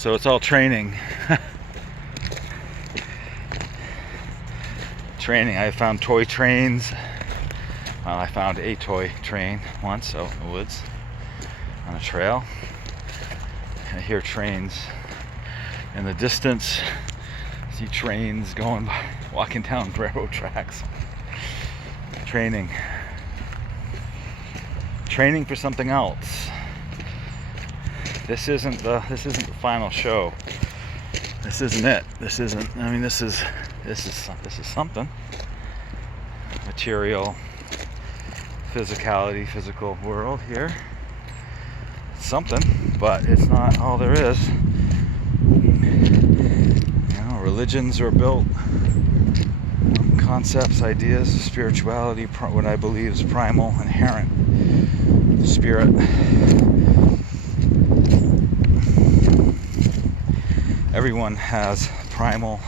So it's all training. Training. I found toy trains. I found a toy train once out in the woods on a trail. I hear trains in the distance. See trains going by, walking down railroad tracks. Training for something else. This isn't the final show. This isn't it. This is something. Material, physicality, physical world here. It's something, but it's not all there is. Religions are built on concepts, ideas, spirituality, what I believe is primal, inherent spirit. Everyone has primal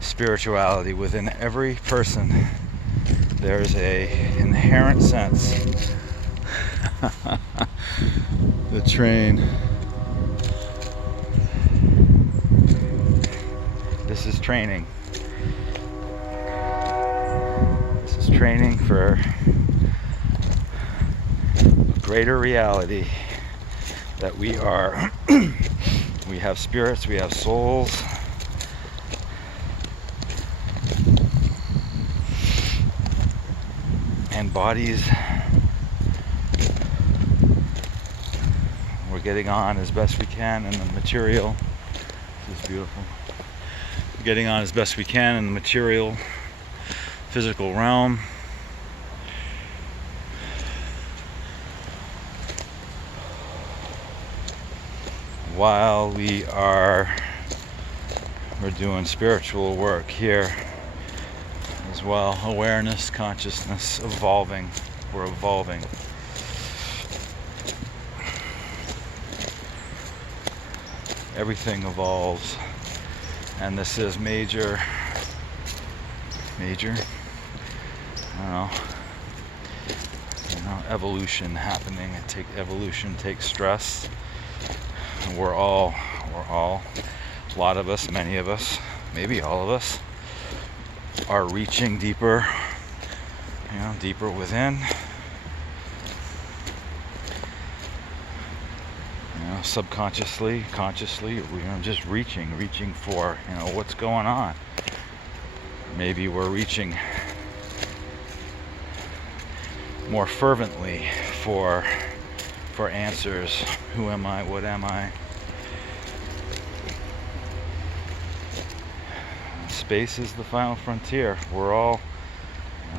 spirituality within every person. There's a inherent sense. The train. This is training. This is training for a greater reality that we are. We have spirits, we have souls. And bodies. We're getting on as best we can in the material. This is beautiful. We're getting on as best we can in the material, physical realm. While we're doing spiritual work here as well. Awareness, consciousness, evolving. We're evolving. Everything evolves, and this is major, I don't know, evolution happening. Evolution takes stress. We're all, a lot of us, many of us, maybe all of us, are reaching deeper, deeper within. Subconsciously, consciously, we're just reaching for, what's going on. Maybe we're reaching more fervently for answers. Who am I? What am I? Space is the final frontier. We're all,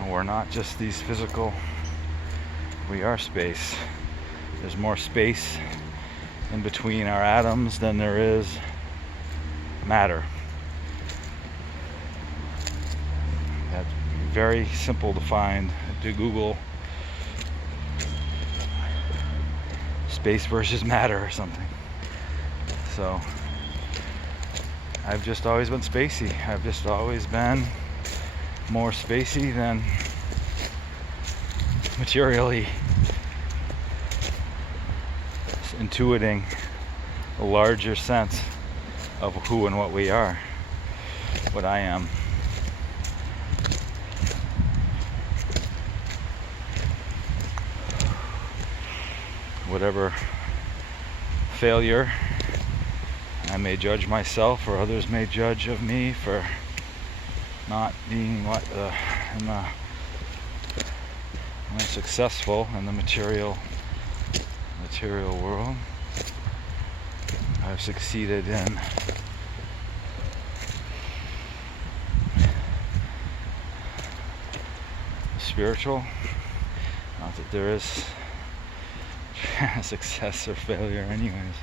we're not just these physical, we are space. There's more space in between our atoms than there is matter. That's very simple to find. To Google space versus matter or something. So I've just always been spacey. I've just always been more spacey than materially intuiting a larger sense of who and what we are, what I am. Whatever failure I may judge myself, or others may judge of me for not being successful in the material world. I've succeeded in spiritual. Not that there is success or failure, anyways.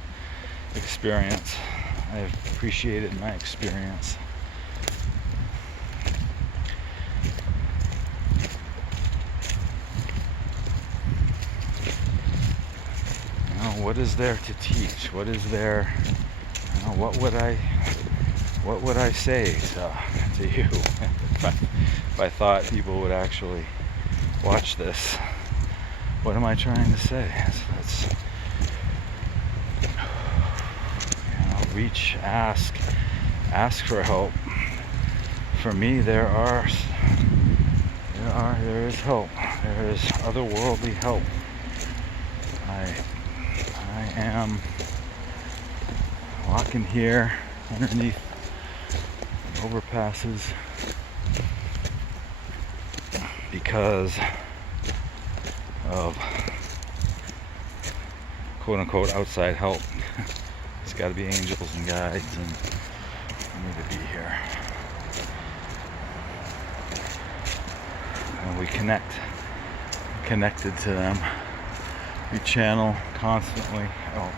Experience. I've appreciated my experience. What is there to teach? What is there? What would I say to you if I thought people would actually watch this? What am I trying to say? reach, ask for help. For me, there is help. There is otherworldly help. I am walking here underneath overpasses because of quote unquote outside help. It's got to be angels and guides, and I need to be here. And we connected to them. We channel constantly. Oh,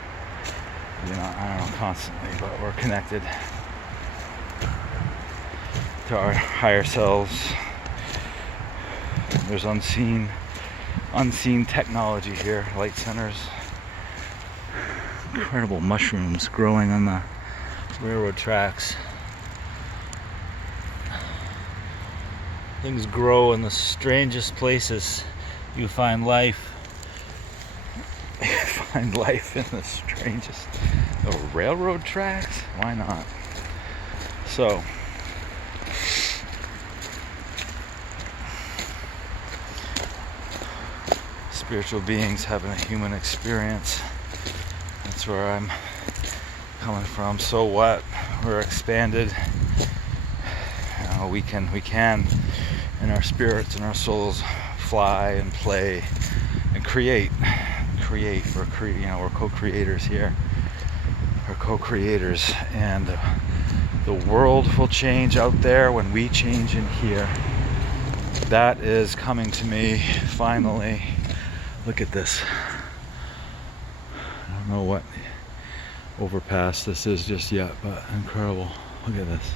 I don't know constantly, but we're connected to our higher selves. There's unseen technology here, light centers, incredible mushrooms growing on the railroad tracks. Things grow in the strangest places. You find life. You find life in the strangest. The railroad tracks? Why not? So, spiritual beings having a human experience. That's where I'm coming from. So what? We're expanded. We can in our spirits and our souls fly and play and create. We're co-creators here. We're co-creators, and the world will change out there when we change in here. That is coming to me finally. Look at this. I don't know what overpass this is just yet, but incredible. Look at this.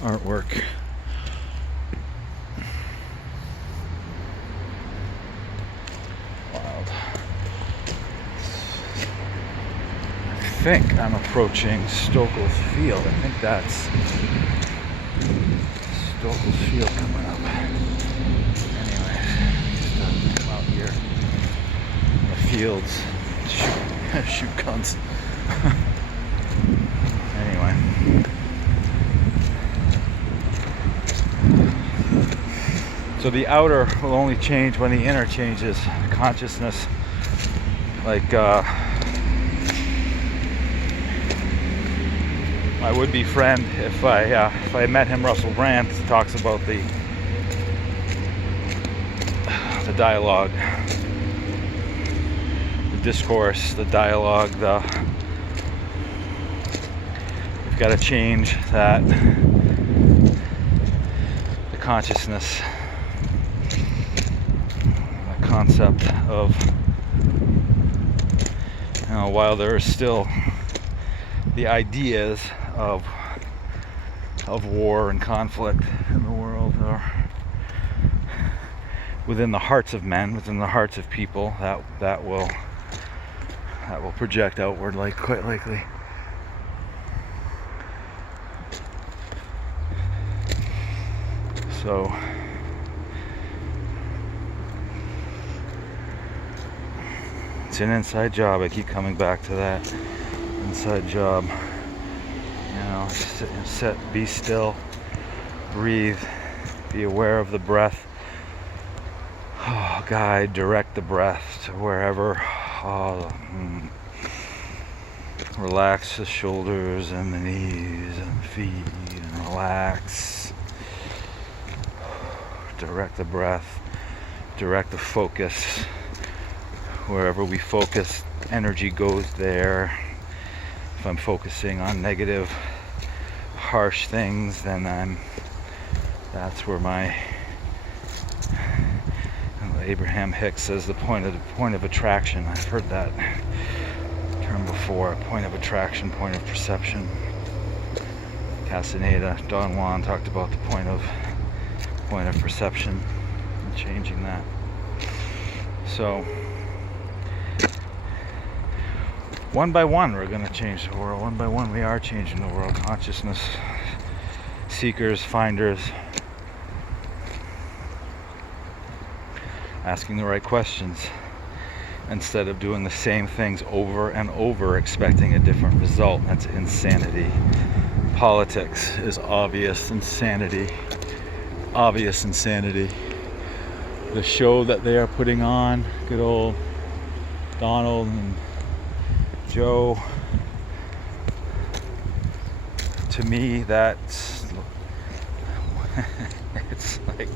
Artwork. Wild. I think I'm approaching Stokel's Field. I think that's Stokel's Field coming up. Anyway, just come out here in the fields, shoot guns. Anyway. So the outer will only change when the inner changes. Consciousness, like my would-be friend, if I met him, Russell Brand, talks about the dialogue, the discourse, the dialogue. We've got to change that. The consciousness. Concept of, while there is still the ideas of war and conflict in the world, or within the hearts of men, within the hearts of people, that will project outward, like quite likely. So it's an inside job. I keep coming back to that inside job. Sit, be still, breathe, be aware of the breath. Guide, direct the breath to wherever. Relax the shoulders and the knees and the feet, and relax. Direct the breath, direct the focus. Wherever we focus, energy goes there. If I'm focusing on negative, harsh things, then that's where my Abraham Hicks says the point of attraction. I've heard that term before. Point of attraction, point of perception. Castaneda, Don Juan talked about the point of perception and changing that. So one by one, we're going to change the world. One by one, we are changing the world. Consciousness seekers, finders, asking the right questions, instead of doing the same things over and over expecting a different result. That's insanity. Politics is obvious insanity. Obvious insanity. The show that they are putting on, good old Donald and Joe, to me that's it's like,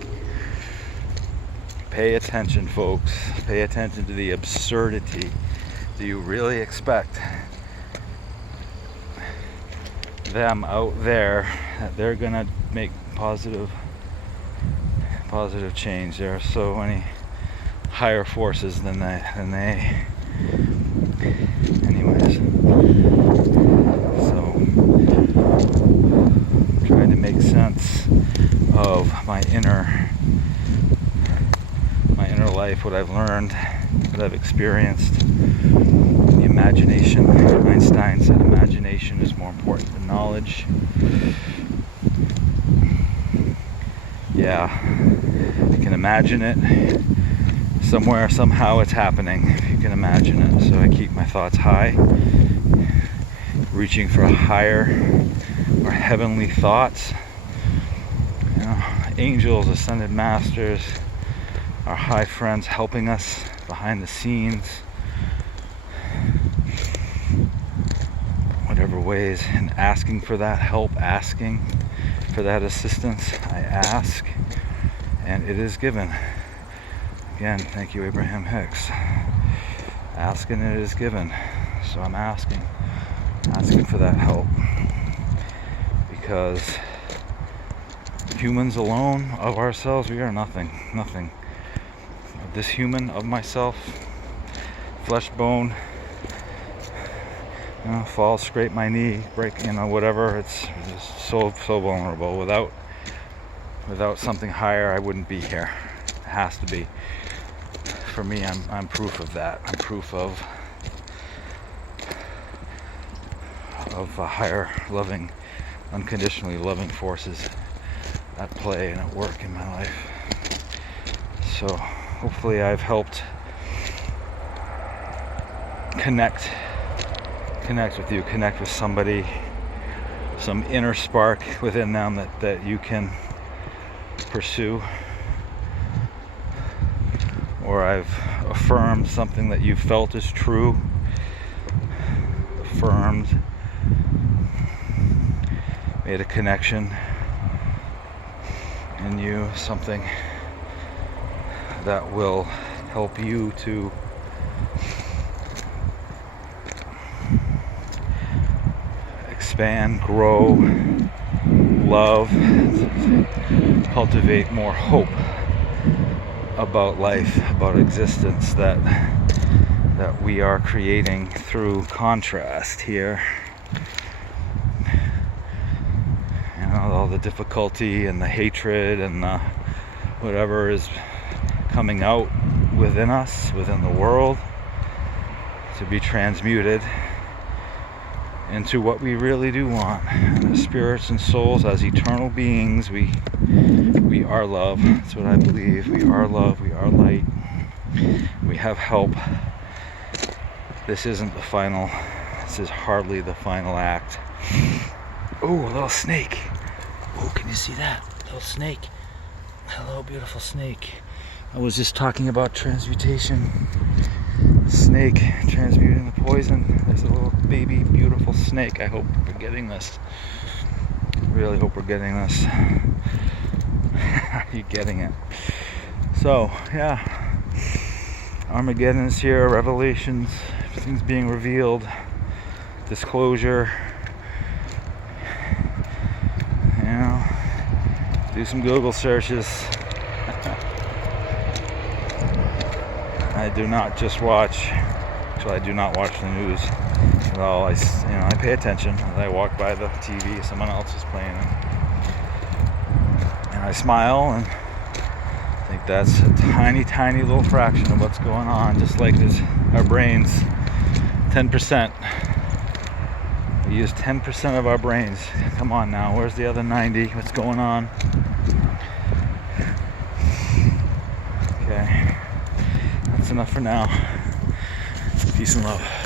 pay attention, folks. Pay attention to the absurdity. Do you really expect them out there that they're gonna make positive change? There are so many higher forces than they anyways. So I'm trying to make sense of my inner life, what I've learned, what I've experienced. The imagination. Einstein said imagination is more important than knowledge. Yeah, you can imagine it somewhere, somehow it's happening, if you can imagine it. So I keep my thoughts high, reaching for higher or heavenly thoughts. You know, angels, ascended masters, our high friends helping us behind the scenes, whatever ways, and asking for that help, asking for that assistance. I ask, and it is given. Again, thank you, Abraham Hicks. Ask and it is given. So I'm asking for that help, because humans alone of ourselves, we are nothing. Of this human, of myself, flesh, bone, you know, fall, scrape my knee, break, you know, whatever. It's just so vulnerable. Without something higher, I wouldn't be here. It has to be. For me, I'm proof of that. I'm proof of higher, loving, unconditionally loving forces at play and at work in my life. So hopefully I've helped connect with you, connect with somebody, some inner spark within them that you can pursue. Or I've affirmed something that you felt is true, affirmed, made a connection in you, something that will help you to expand, grow, love, cultivate more hope about life, about existence, that we are creating through contrast here. You know, all the difficulty and the hatred and the whatever is coming out within us, within the world, to be transmuted into what we really do want. As spirits and souls, as eternal beings, we are love. That's what I believe. We are love. We are light. We have help. This isn't the final. This is hardly the final act. Oh, a little snake. Oh, can you see that? Little snake. Hello, beautiful snake. I was just talking about transmutation. Snake transmuting the poison. There's a little baby, beautiful snake. I hope we're getting this. I really hope we're getting this. Are you getting it? So, yeah. Armageddon is here. Revelations. Everything's being revealed. Disclosure. You know, do some Google searches. I do not just watch. Actually, I do not watch the news at all. I pay attention as I walk by the TV. Someone else is playing it, and I smile and think that's a tiny, tiny little fraction of what's going on. Just like this, our brains, 10%. We use 10% of our brains. Come on now, where's the other 90? What's going on? Okay. That's enough for now. Peace and love.